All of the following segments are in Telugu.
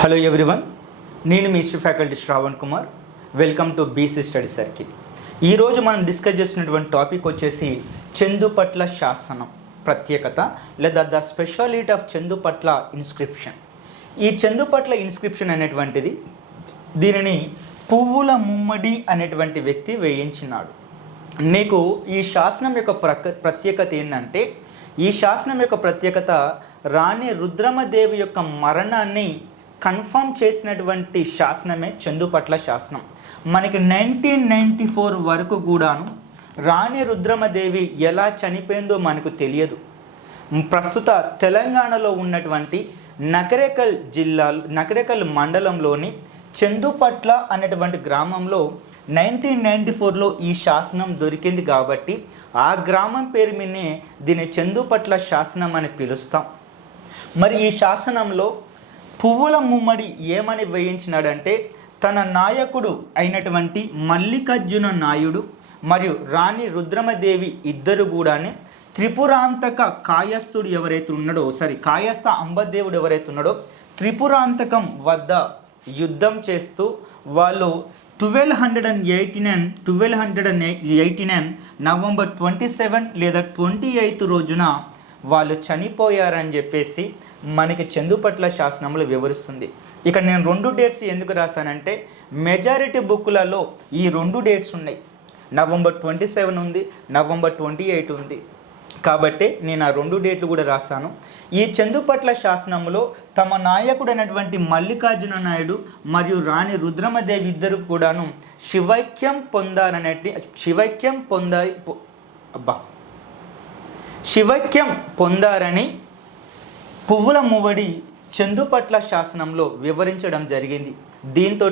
హలో ఎవ్రీవన్, నేను మీ history faculty Shravan Kumar. Welcome to BC study circle. ఈరోజు మనం డిస్కస్ చేసినటువంటి టాపిక్ వచ్చేసి చందుపట్ల శాసనం ప్రత్యేకత లేదా the speciality of Chandupatla inscription. ఈ చందుపట్ల ఇన్స్క్రిప్షన్ అనేటువంటిది దీనిని పువ్వుల ముమ్మడి అనేటువంటి వ్యక్తి వేయించినాడు. నీకు ఈ శాసనం యొక్క ప్రత్యేకత ఏంటంటే, ఈ శాసనం యొక్క ప్రత్యేకత రాణి రుద్రమదేవి యొక్క మరణాన్ని కన్ఫర్మ్ చేసినటువంటి శాసనమే చందుపట్ల శాసనం. మనకి 1994 వరకు కూడాను రాణి రుద్రమదేవి ఎలా చనిపోయిందో మనకు తెలియదు. ప్రస్తుత తెలంగాణలో ఉన్నటువంటి నకరేకల్ మండలంలోని చందుపట్ల అనేటువంటి గ్రామంలో 1994లో ఈ శాసనం దొరికింది కాబట్టి ఆ గ్రామం పేరు మీదనే దీన్ని చందుపట్ల శాసనం అని పిలుస్తాం. మరి ఈ శాసనంలో పువ్వుల ముమ్మడి ఏమని వేయించినాడంటే, తన నాయకుడు అయినటువంటి మల్లికార్జున నాయుడు మరియు రాణి రుద్రమదేవి ఇద్దరు కూడానే త్రిపురాంతక కాయస్థుడు ఎవరైతే ఉన్నాడో కాయస్థ అంబదేవుడు ఎవరైతే ఉన్నాడో త్రిపురాంతకం వద్ద యుద్ధం చేస్తూ వాళ్ళు 1289 నవంబర్ 27 లేదా 28 రోజున వాళ్ళు చనిపోయారని చెప్పేసి మనకి చందుపట్ల శాసనంలో వివరిస్తుంది. ఇక నేను 2 డేట్స్ ఎందుకు రాశానంటే, మెజారిటీ బుక్లలో ఈ 2 డేట్స్ ఉన్నాయి. నవంబర్ 27 ఉంది, నవంబర్ 28 ఉంది. కాబట్టి నేను ఆ 2 డేట్లు కూడా రాశాను. ఈ చందుపట్ల శాసనంలో తమ నాయకుడైనటువంటి మల్లికార్జున నాయుడు మరియు రాణి రుద్రమదేవి ఇద్దరు కూడాను శివైక్యం పొందారని పువ్వుల మువ్వడి చందుపట్ల శాసనంలో వివరించడం జరిగింది. దీంతో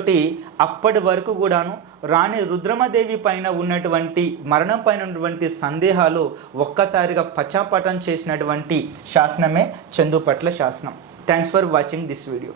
అప్పటి వరకు కూడాను రాణి రుద్రమదేవి పైన ఉన్నటువంటి మరణం పైన ఉన్నటువంటి సందేహాలు ఒక్కసారిగా పచాపటం చేసినటువంటి శాసనమే చందుపట్ల శాసనం. Thanks for watching this video.